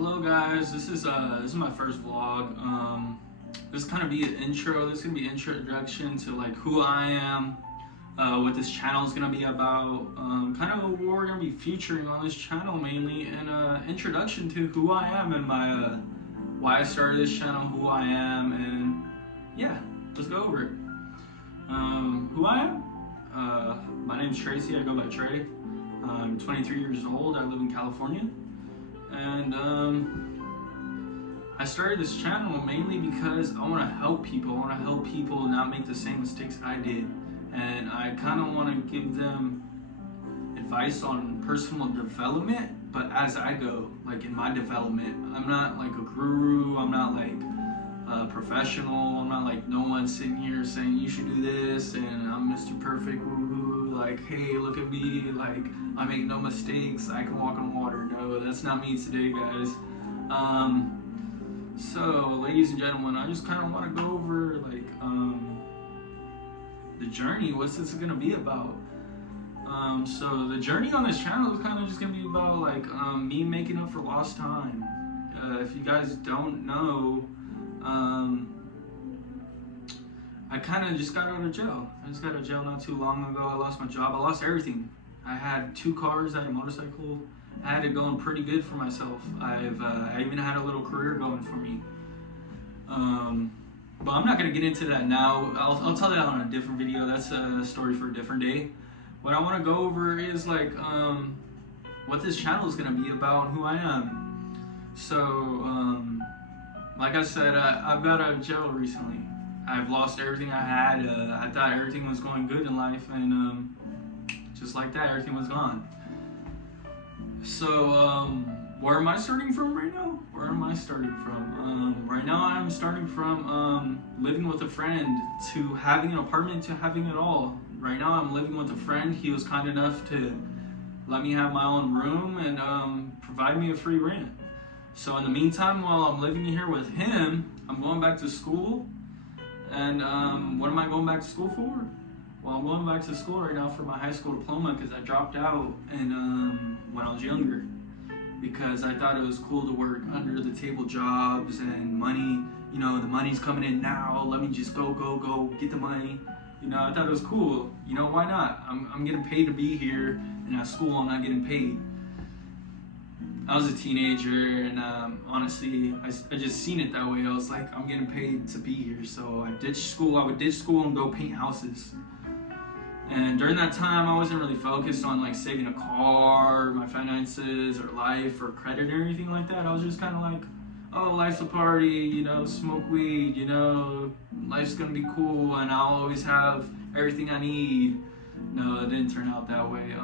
Hello guys, this is my first vlog. This kind of be an intro. This is gonna be an introduction to like who I am, what this channel is gonna be about, kind of what we're gonna be featuring on this channel mainly, and introduction to who I am and my why I started this channel, who I am, and yeah, let's go over it. Who I am? My name's Tracy. I go by Trey. I'm 23 years old. I live in California. And I started this channel mainly because I want to help people. I want to help people not make the same mistakes I did. And I kind of want to give them advice on personal development, but as I go, like in my development. I'm not like a guru. I'm not like a professional. I'm not like no one sitting here saying you should do this and I'm Mr. Perfect, woo-hoo, like, hey, look at me, like, I make no mistakes, I can walk on water. No, that's not me today, guys. So, ladies and gentlemen, I just kind of want to go over, like, the journey. What's this going to be about? So, the journey on this channel is kind of just going to be about, like, me making up for lost time. If you guys don't know, I kind of just got out of jail. I just got out of jail not too long ago. I lost my job. I lost everything. I had 2 cars. I had a motorcycle. I had it going pretty good for myself. I even had a little career going for me. But I'm not going to get into that now. I'll tell that on a different video. That's a story for a different day. What I want to go over is like what this channel is going to be about and who I am. So, like I said, I've got out of jail recently. I've lost everything I had. I thought everything was going good in life, and just like that, everything was gone. So, where am I starting from right now? Where am I starting from? Right now, I'm starting from living with a friend to having an apartment to having it all. Right now, I'm living with a friend. He was kind enough to let me have my own room and provide me a free rent. So in the meantime, while I'm living here with him, I'm going back to school. And what am I going back to school for? Well, I'm going back to school right now for my high school diploma because I dropped out and when I was younger. Because I thought it was cool to work under the table jobs and money. You know, the money's coming in now. Let me just go get the money. You know, I thought it was cool. You know, why not? I'm getting paid to be here, and at school I'm not getting paid. I was a teenager, and honestly, I just seen it that way. I was like, I'm getting paid to be here, so I ditched school. I would ditch school and go paint houses. And during that time, I wasn't really focused on like saving a car, my finances, or life, or credit, or anything like that. I was just kind of like, oh, life's a party, you know, smoke weed, you know, life's gonna be cool, and I'll always have everything I need. No, it didn't turn out that way.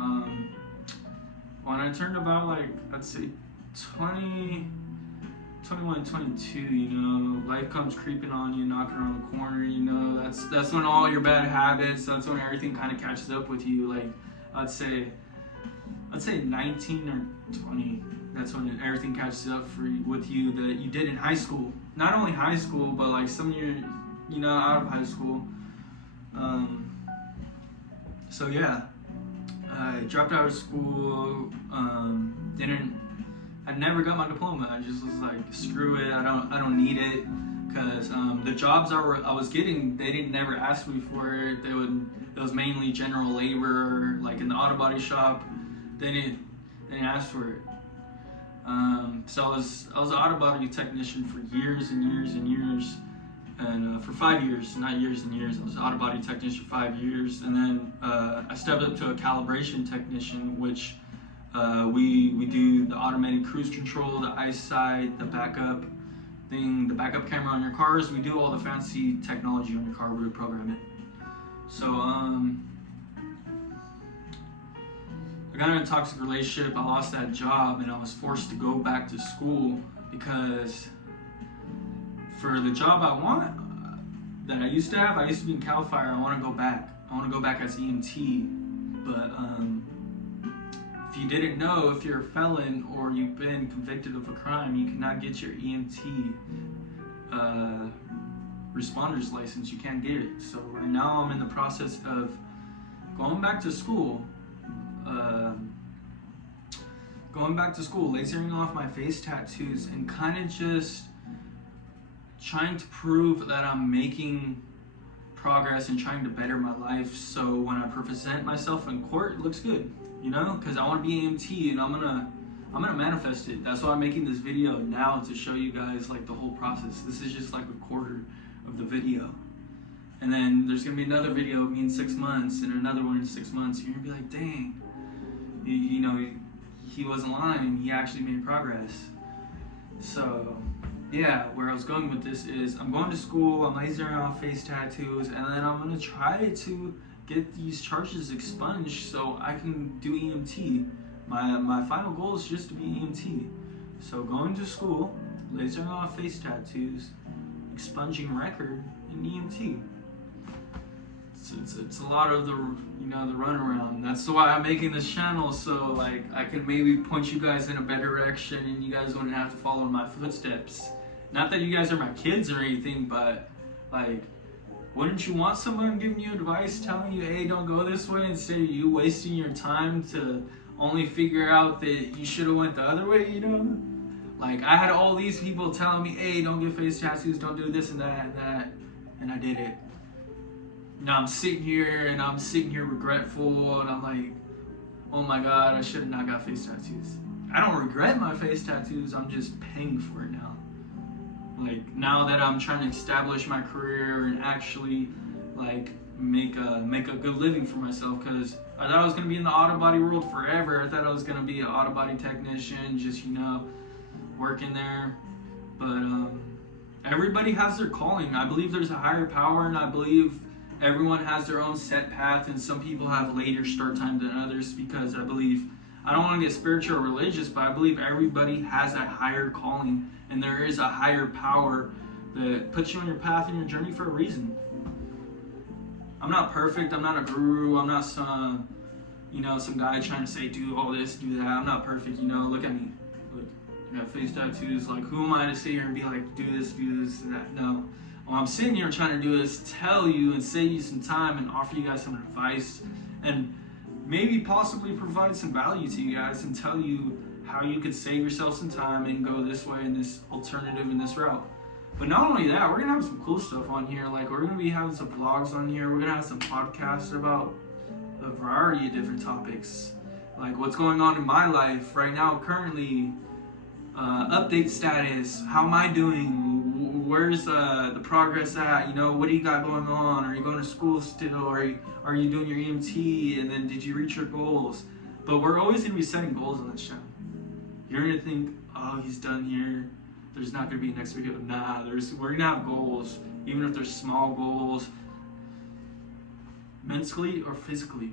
When I turned about like, let's say 21, 22, you know, life comes creeping on you, knocking around the corner, you know, that's when all your bad habits, that's when everything kind of catches up with you. Like, I'd say 19 or 20, that's when everything catches up with you that you did in high school. Not only high school, but like some year, you know, out of high school. So yeah. I dropped out of school, I never got my diploma. I just was like, screw it, I don't need it, because the jobs I was getting, they didn't never ask me for it. It was mainly general labor, like in the auto body shop. They didn't ask for it. So I was an auto body technician for years and years and years. And for 5 years, not years and years, I was an auto body technician for 5 years, and then I stepped up to a calibration technician, which we do the automated cruise control, the eyesight, the backup thing, the backup camera on your cars. We do all the fancy technology on your car. We program it. So I got in a toxic relationship. I lost that job, and I was forced to go back to school because for the job I want, that I used to have, I used to be in CAL FIRE. I want to go back. I want to go back as EMT. But if you didn't know, if you're a felon or you've been convicted of a crime, you cannot get your EMT responder's license. You can't get it. So right now I'm in the process of going back to school going back to school, lasering off my face tattoos, and kind of just trying to prove that I'm making progress and trying to better my life, so when I present myself in court, it looks good, you know, because I want to be EMT, and I'm gonna manifest it. That's why I'm making this video now, to show you guys like the whole process. This is just like a quarter of the video, and then there's gonna be another video of me in 6 months, and another one in 6 months. You're gonna be like, dang, you know, he wasn't lying, he actually made progress. So yeah, where I was going with this is, I'm going to school, I'm lasering off face tattoos, and then I'm gonna try to get these charges expunged so I can do EMT. My final goal is just to be EMT. So going to school, lasering off face tattoos, expunging record, and EMT. It's a lot of the, you know, the runaround. That's why I'm making this channel, so like I can maybe point you guys in a better direction, and you guys wouldn't have to follow in my footsteps. Not that you guys are my kids or anything, but like, wouldn't you want someone giving you advice, telling you, hey, don't go this way, instead of you wasting your time to only figure out that you should have went the other way, you know? Like, I had all these people telling me, hey, don't get face tattoos, don't do this and that, and I did it. Now I'm sitting here regretful, and I'm like, oh my God, I should have not got face tattoos. I don't regret my face tattoos, I'm just paying for it now. Like, now that I'm trying to establish my career and actually like make a good living for myself, because I thought I was going to be in the auto body world forever. I thought I was going to be an auto body technician, just, you know, working there. But everybody has their calling. I believe there's a higher power, and I believe everyone has their own set path, and some people have later start time than others, because I believe, I don't want to get spiritual or religious, but I believe everybody has that higher calling, and there is a higher power that puts you on your path and your journey for a reason. I'm not perfect, I'm not a guru, I'm not some, you know, some guy trying to say do all this, do that. I'm not perfect, you know, look at me. Look, I got face tattoos. Like, who am I to sit here and be like, do this, and that? No. What I'm sitting here trying to do is tell you and save you some time and offer you guys some advice, and maybe possibly provide some value to you guys, and tell you how you could save yourself some time and go this way, in this alternative, in this route. But not only that, we're gonna have some cool stuff on here. Like, we're gonna be having some vlogs on here. We're gonna have some podcasts about a variety of different topics, like what's going on in my life right now, currently, update status, how am I doing, where's the progress at, you know, what do you got going on, are you going to school still, are you doing your EMT, and then did you reach your goals? But we're always going to be setting goals on this channel. You're going to think, oh, he's done here, there's not going to be a next video. Nah, we're going to have goals, even if they're small goals, mentally or physically.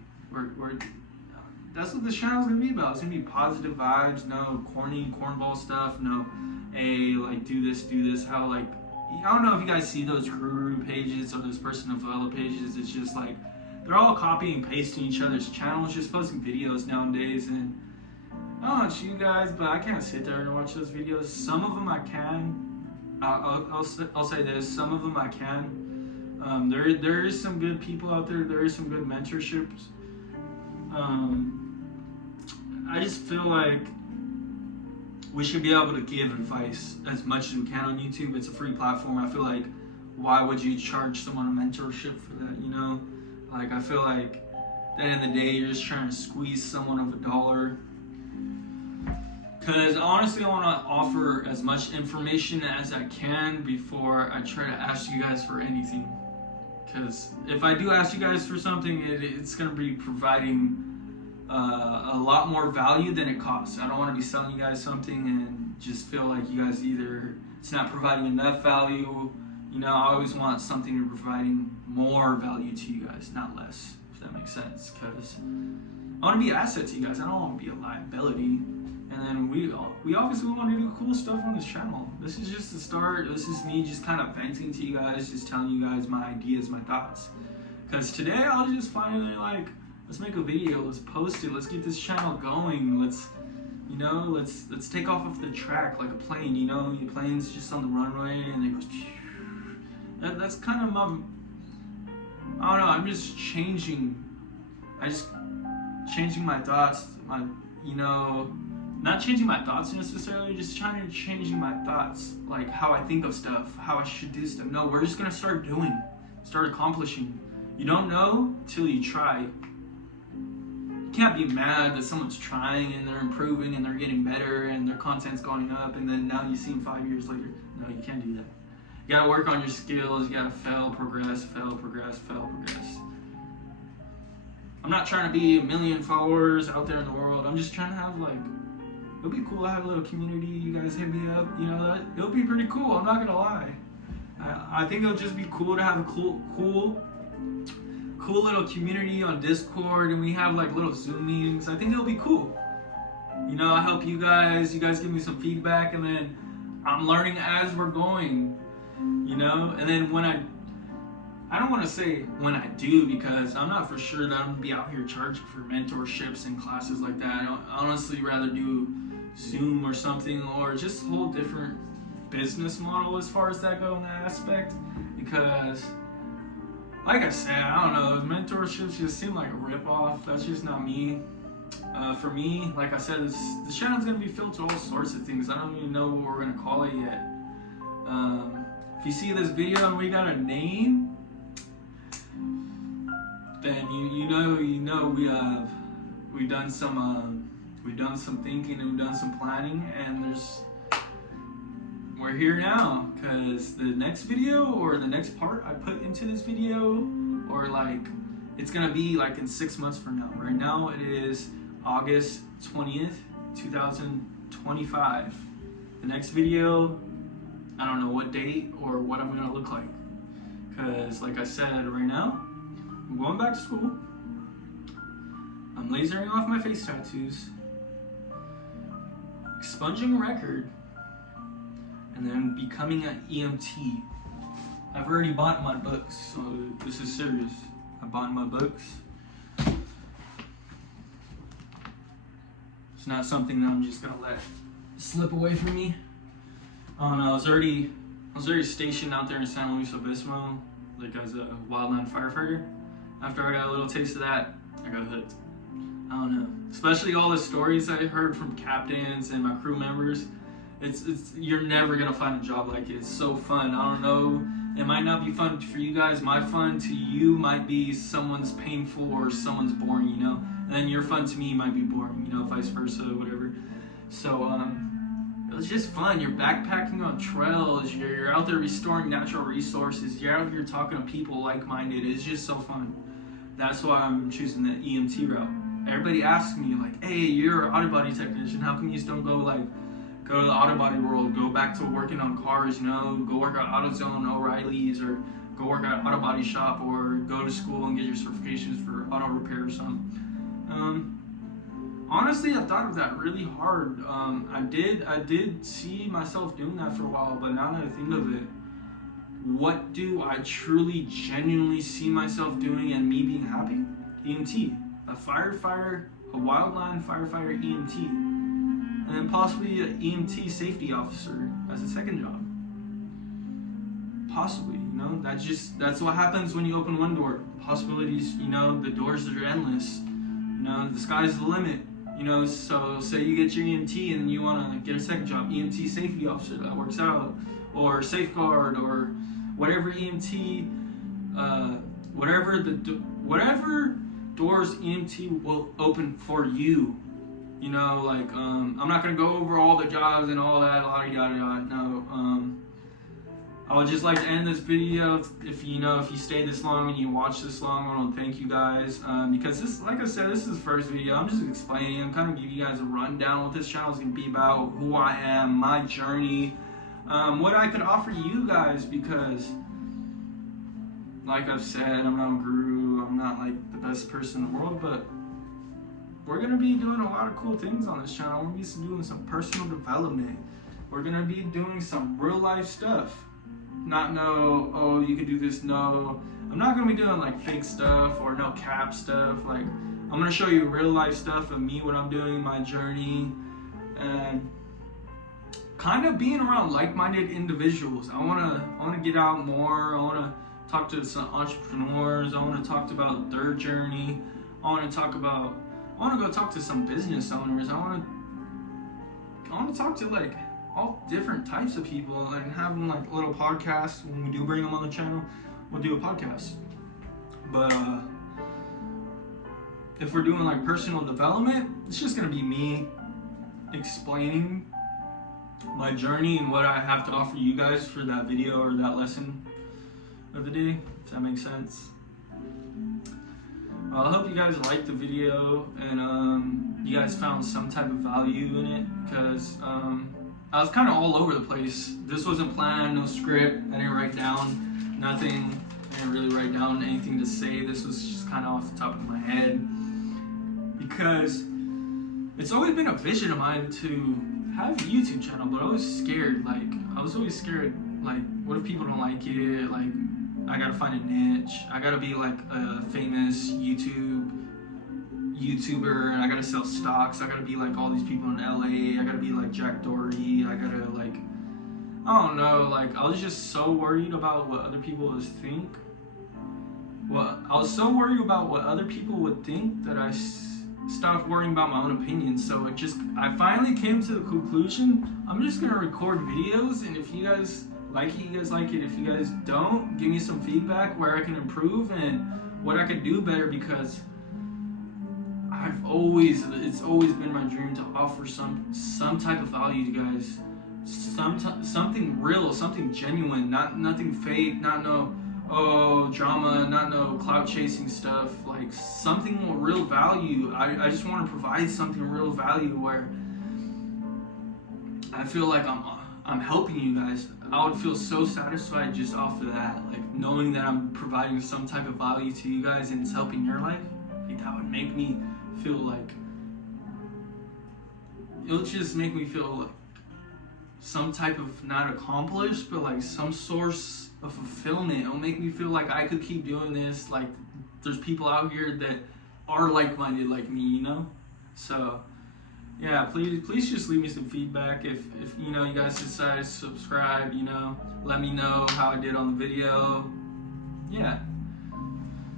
That's what this channel is going to be about. It's going to be positive vibes, no corny cornball stuff, no, hey, like, do this, how, like, I don't know if you guys see those guru pages or those personal development pages. It's just like, they're all copying and pasting each other's channels, just posting videos nowadays, and I don't know about you guys, but I can't sit there and watch those videos. Some of them I can. I'll say this, some of them I can. There is some good people out there. There is some good mentorships. I just feel like we should be able to give advice as much as we can on YouTube. It's a free platform. I feel like, why would you charge someone a mentorship for that, you know? Like, I feel like at the end of the day, you're just trying to squeeze someone of $1. Because honestly, I want to offer as much information as I can before I try to ask you guys for anything. Because if I do ask you guys for something, it's going to be providing a lot more value than it costs. I don't want to be selling you guys something and just feel like you guys either, it's not providing enough value. You know, I always want something to providing more value to you guys, not less, if that makes sense. Because I want to be an asset to you guys. I don't want to be a liability. And then we obviously want to do cool stuff on this channel. This is just the start. This is me just kind of venting to you guys, just telling you guys my ideas, my thoughts. Because today I'll just finally, like, let's make a video, let's post it, let's get this channel going, let's take off of the track like a plane, you know, your plane's just on the runway and it goes, that's kind of my, I don't know, I'm just changing my thoughts, you know, not not changing my thoughts necessarily, just trying to changing my thoughts, like how I think of stuff, how I should do stuff. No, we're just gonna start doing, start accomplishing. You don't know till you try. You can't be mad that someone's trying and they're improving and they're getting better and their content's going up and then now you see them 5 years later. No, you can't do that. You gotta work on your skills. You gotta fail, progress, fail, progress, fail, progress. I'm not trying to be 1 million followers out there in the world. I'm just trying to have like, it'll be cool to have a little community. You guys hit me up, you know, it'll be pretty cool. I'm not gonna lie. I think it'll just be cool to have a cool little community on Discord, and we have like little Zoom meetings. I think it'll be cool. You know, I help you guys give me some feedback, and then I'm learning as we're going, you know, and then when I don't want to say when I do, because I'm not for sure that I'm going to be out here charging for mentorships and classes like that. I'd honestly rather do Zoom or something, or just a whole different business model as far as that goes in that aspect. Because, like I said, I don't know, mentorships just seem like a ripoff. That's just not me. For me, like I said, the channel's going to be filled to all sorts of things. I don't even know what we're going to call it yet. If you see this video and we got a name, then you know we've done some thinking and we've done some planning, and we're here now, because the next video or the next part I put into this video, or like it's gonna be like in 6 months from now. Right now it is August 20th 2025. The next video, I don't know what date or what I'm gonna look like, because like I said, right now I'm going back to school. I'm lasering off my face tattoos, expunging a record, and then becoming an EMT. I've already bought my books, so this is serious. I bought my books. It's not something that I'm just gonna let slip away from me. I don't know, I was already stationed out there in San Luis Obispo, like as a wildland firefighter. After I got a little taste of that, I got hooked. I don't know. Especially all the stories I heard from captains and my crew members. It's you're never gonna find a job like it. It's so fun. I don't know. It might not be fun for you guys. My fun to you might be someone's painful or someone's boring, you know. And then your fun to me might be boring, you know, vice versa, whatever. So it was just fun. You're backpacking on trails. You're out there restoring natural resources. You're out here talking to people like-minded. It's just so fun. That's why I'm choosing the EMT route. Everybody asks me like, hey, you're an auto body technician. How come you just don't go to the auto body world, go back to working on cars, you know, go work at AutoZone, O'Reilly's, or go work at an auto body shop, or go to school and get your certifications for auto repair or something. Honestly, I thought of that really hard. I did see myself doing that for a while, but now that I think of it, what do I truly, genuinely see myself doing and me being happy? EMT, a firefighter, a wildland firefighter EMT, and then possibly an EMT safety officer as a second job. Possibly, you know, that's what happens when you open one door. Possibilities, you know, the doors are endless. You know, the sky's the limit. You know, so say you get your EMT and you want to get a second job, EMT safety officer, that works out, or safeguard, or whatever EMT, whatever doors EMT will open for you. You know, like I'm not gonna go over all the jobs and all that, yada yada yada. No, I would just like to end this video. If you stayed this long and you watched this long, I want to thank you guys, because this, like I said, this is the first video. I'm just explaining. I'm kind of giving you guys a rundown what this channel is gonna be about, who I am, my journey, what I could offer you guys. Because, like I've said, I'm not a guru. I'm not like the best person in the world, but we're gonna be doing a lot of cool things on this channel. We're gonna be doing some personal development. We're gonna be doing some real life stuff. Not no, oh, you can do this, no. I'm not gonna be doing like fake stuff or no cap stuff. Like, I'm gonna show you real life stuff of me, what I'm doing, my journey, and kind of being around like-minded individuals. I wanna get out more. I wanna talk to some entrepreneurs. I wanna talk about their journey. I wanna go talk to some business owners. I to talk to like all different types of people and have them like little podcasts. When we do bring them on the channel, we'll do a podcast. But if we're doing like personal development, it's just gonna be me explaining my journey and what I have to offer you guys for that video or that lesson of the day, if that makes sense. I hope you guys liked the video and you guys found some type of value in it, because I was kind of all over the place. This wasn't planned, no script. I didn't write down nothing. I didn't really write down anything to say. This was just kind of off the top of my head, because it's always been a vision of mine to have a YouTube channel, but I was scared. Like, I was always scared, like, what if people don't like it? Like, I gotta find a niche. I gotta be like a famous YouTuber, and I gotta sell stocks. I gotta be like all these people in LA. I gotta be like Jack Doherty. I gotta like, I don't know. Like, I was just so worried about what other people would think. I was so worried about what other people would think that I stopped worrying about my own opinion. So I finally came to the conclusion, I'm just gonna record videos, and if you guys like it, you guys like it. If you guys don't, give me some feedback where I can improve and what I can do better, because it's always been my dream to offer some type of value to you guys. Something real, something genuine, nothing fake, not no drama, not no clout chasing stuff, like something real value. I just want to provide something real value where I feel like I'm helping you guys. I would feel so satisfied just off of that, like knowing that I'm providing some type of value to you guys and it's helping your life. Like, that would make me feel like, it'll just make me feel like some type of, not accomplished, but like some source of fulfillment. It'll make me feel like I could keep doing this. Like, there's people out here that are like-minded like me, you know? So yeah, please just leave me some feedback. If you know, you guys decide to subscribe, you know, let me know how I did on the video. Yeah.